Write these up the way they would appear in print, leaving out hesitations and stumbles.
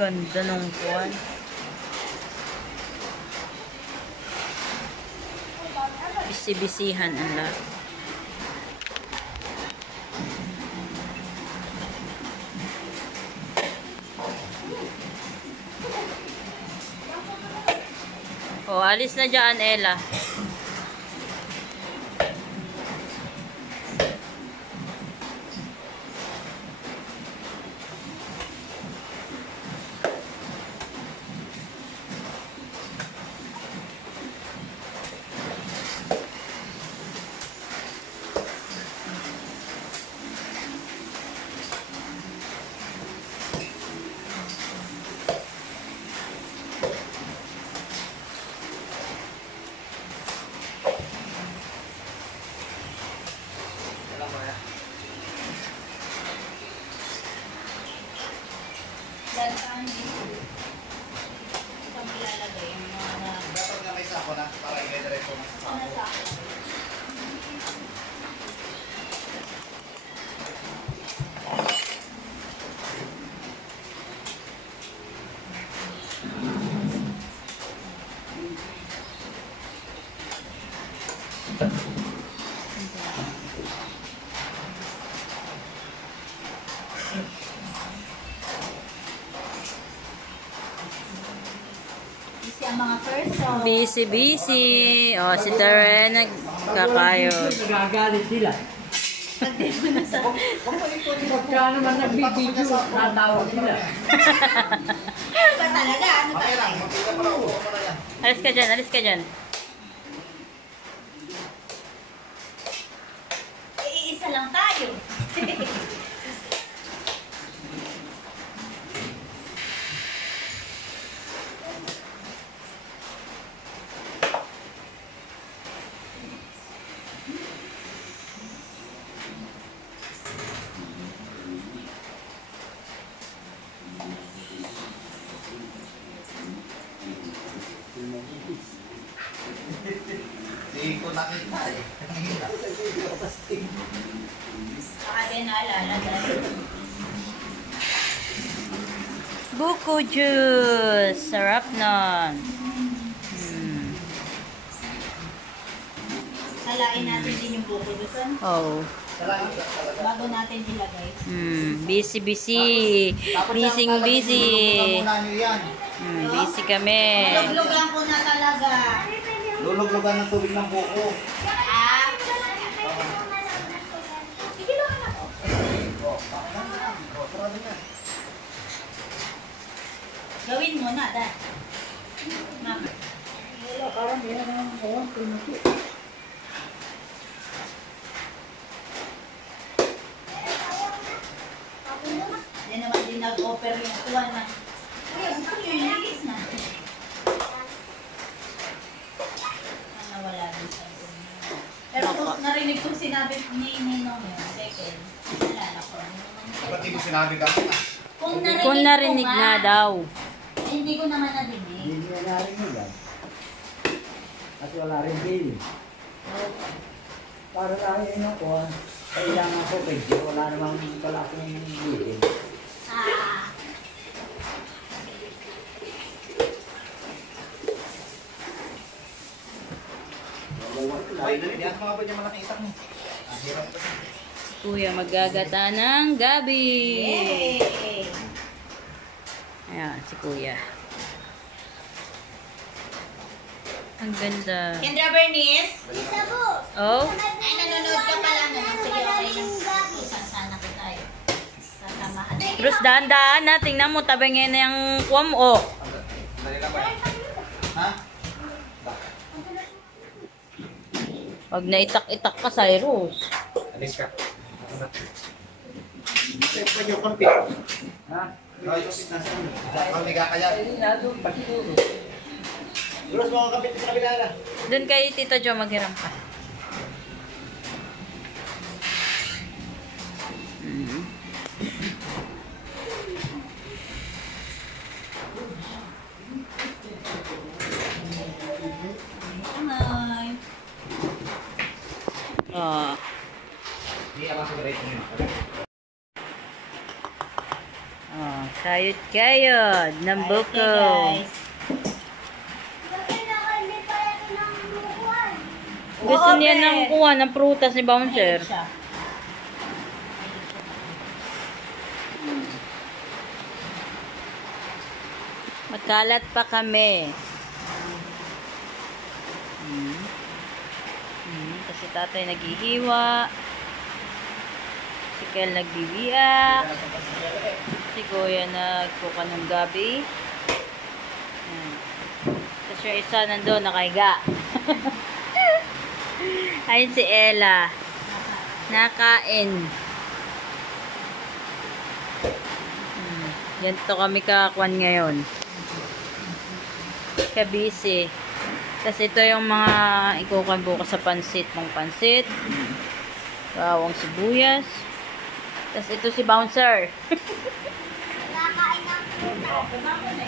Ganda nung kuwan. Bisi-bisihan ang lahat. Oh, alis na dyan, Ella. Dan saan dito? Ito ilalagay yung mga... Dapat nga may sako na para i-diretso mo sa sako. Ang mga person. Busy. Oh, si Taren nagkakayod. Nagagalit sila. Nagdito na sa... Pagka naman nagbibidyo, natawag sila. Ba talaga? Ano Okay lang, tayo? magkita pa lang ako. Ano na yan? Alis ka dyan. Iisa lang tayo. Hindi ko nakita eh. Baka din naalala dahil. Buko juice. Sarap nun. Kalain natin din yung buko doon. Oh. Bago natin ilagay. Busy. Busy. Luluglugan muna nyo yan. Busy kami. Luglugan ko na talaga. Luluglugan ng tubig ng buko. Ah? Sige lang anak. Gawin mo na, Dad. Mama. Yan naman din nag-offer yung tuwan na. Ay, gusto nyo yung lilis na. Nawala din sa doon. Pero kung narinig kong sinabi ni Ninong yun, second, nalala ko. Ba't hindi ko sinabi ka? Kung narinig na daw. Eh, hindi ko naman narinig. Hindi nila narinig yan. At wala rin bill. Para lang yun ako, kailangan ko pwede. Wala namang pala akong bill. Ah. Ay, hindi ako mga ba niya malaking itak mo? Hirap pa siya. Kuya magagata ng gabi. Yay! Ayan, si Kuya. Ang ganda. Kendra Bernice? Oh? Ay, nanonood ka pala. Sige, okay lang. Sasana ko tayo. Sasamahan. Terus dahan-dahan na. Tingnan mo, tabingin na yung kuwam, oh. Dali lang ba? Ha? Wag na itak-itak ka, Cyrus. Alis ka. Ha? Kami kakaya. Hindi na doon, pagturo. Duros mga kapit sa kabila na. Doon kay Tito Jo, maghiram ka. Hi. Oh. Hindi ako sa rate niyo. Kayod-kayod ng buko. guys. Gusto niya ng kuha ng prutas ni Bouncer. Siya. Magkalat pa kami. Kasi tatay naghihiwa. Si Kel nagbibiyak. Si Kuya nagkuka ng gabi. Tapos yung isa nandun nakahiga. Ayun si Ella. Nakain. Yan to kami kakakuan ngayon. Kabisi. Tapos ito yung mga ikukuhan bukas sa pansit. Mga pansit. Bawang sibuyas. Tapos ito si Bouncer.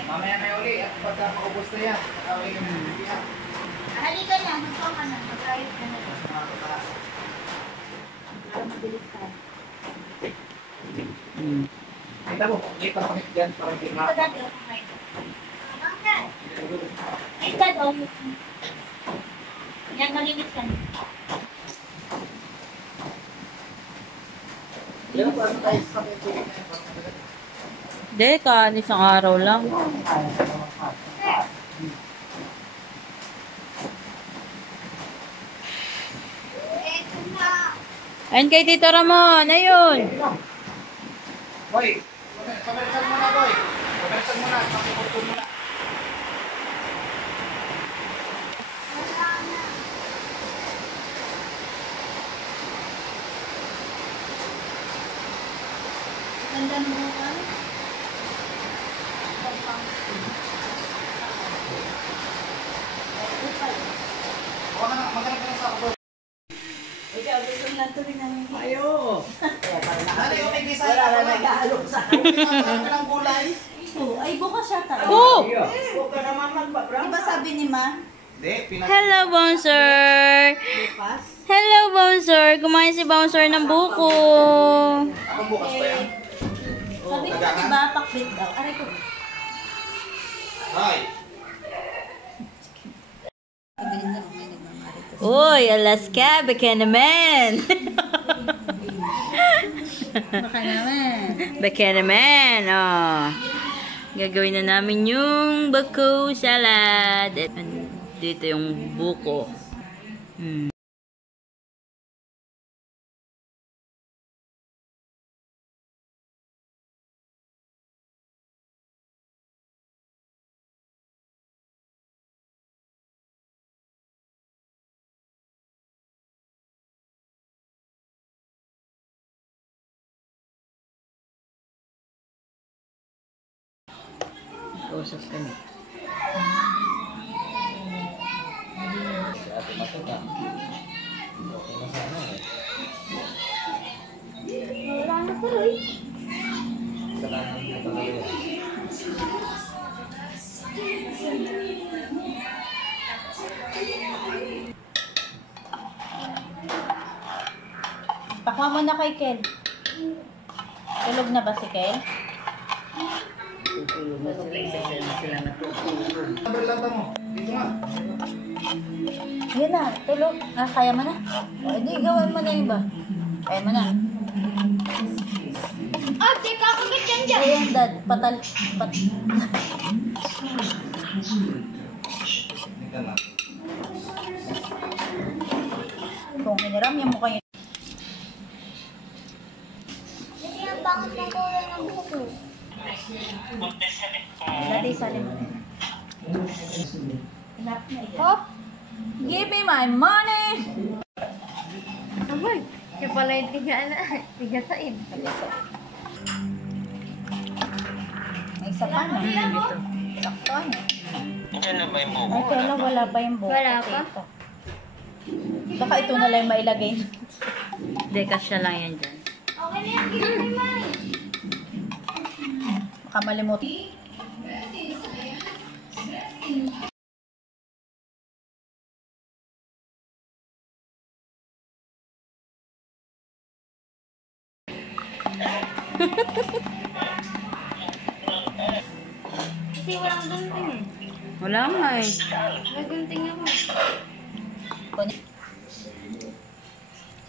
Mamaya na uli. At pagka maubos na yan. Away yung bibiyak. Halika na, magpang ka na. Mag-ayos ka na. Para mabilis ka. Kita mo, hindi pa nakakit dyan. Parang hindi Ito dati, okay. Ay, dad, oh. Yan, malinis ka na. Yan ang parang tayo sa tubig na yan. Hindi, isang araw lang. Ayun kay Tito Ramon. Ayun. Boy, pabalikan muna, boy. Pabalikan muna. Pakiputol muna. Ganda mo ka. Maghanap ka na sa ako, boy. Ayo. Ano yung may gisa? Wala na nag-aalok sa akin. Maghanap ka ng gulay. Ay, bukas siya tayo. Oh! Diba sabi ni Ma? Hindi, Hello, Bouncer. Bukas? Hello, Bouncer. Kumain si Bouncer ng buko. Ako bukas pa yan. Sabi niya, diba, pakbit daw. Aray ko. Hoy. Uy, Alaska, baka naman. Baka naman. Baka naman, oh. Gagawin na namin yung bako salad. At dito yung buko. Usap kami. Wala na tuloy. Pakuha mo na kay Kel. Tulog na ba si Kel? Nabalata mo. Dito nga. Yun na, tulog. Ah, kaya mo na? O, edi, gawin mo na iba. Kaya mo na. Ah, di kakagit yan dyan. Ayan, dad. Tingnan na. Kung hiniram yung mukha yun. Hindi ang bangat ng kulay ng buko. Dati sa limon. Hop! Give me my money! Abay, yung pala yung tigasain. May isa pa na. Ito. Sakto na. Ay, kailan wala pa yung buko. Wala pa? Ito. Baka ito na lang mailagay. Hindi, kasya lang yan dyan. Okay na yan, give me money. Baka malimot. Kasi walang gunting. Wala nga eh. May gunting ako.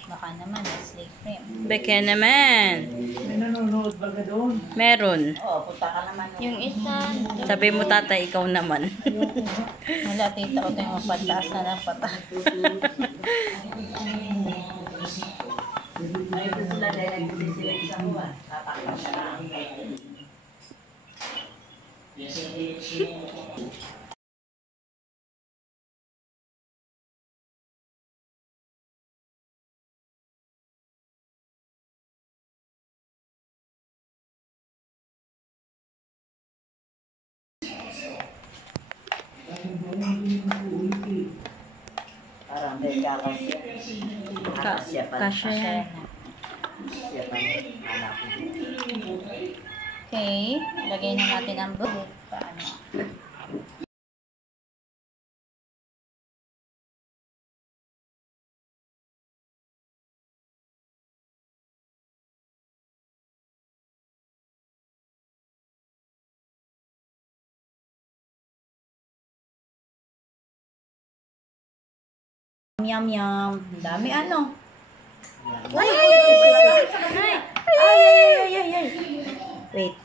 Baka naman, slate cream. Beke naman. May nanonood ba ka doon? Meron. Oo, punta ka naman. Yung isa. Sabi mo tatay, ikaw naman. Wala, tita ko tayo mapataas na ng pataas. Ay, ito sila dahil nagsisila isang buwan. Tatakpan siya lang. Parang may kakasya. Kakasya pa. Kasya yan. Kakasya pa. Hanapin. Okay, lagay na natin ang buhok. Paano? Yum, yum. Ang dami ano. Ay, ay, ay, ay, ay, ay, ay, ay. Wait.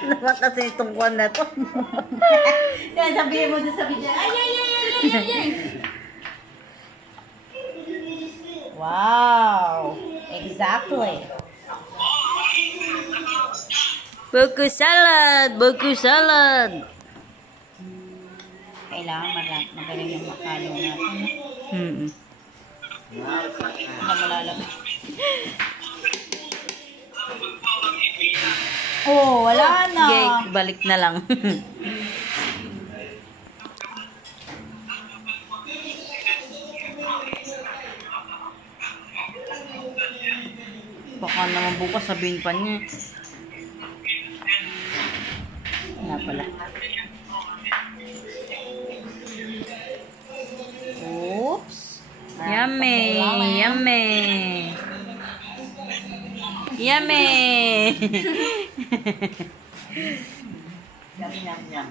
Naman kasi itong kwan na to. Kaya sabihin mo doon sa video, ay, ay, ay, ay, ay, ay, ay. Wow. Exactly. Buku salad! Buku salad! Kailangan magaling yung makalo natin. Hmm. Hindi malalagay. Oh, wala na. Okay, balik na lang. Baka naman bukas sabihin pa niya. Wala pala. Oops. Yummy! Yummy! Yummy! Yum, yum, yum.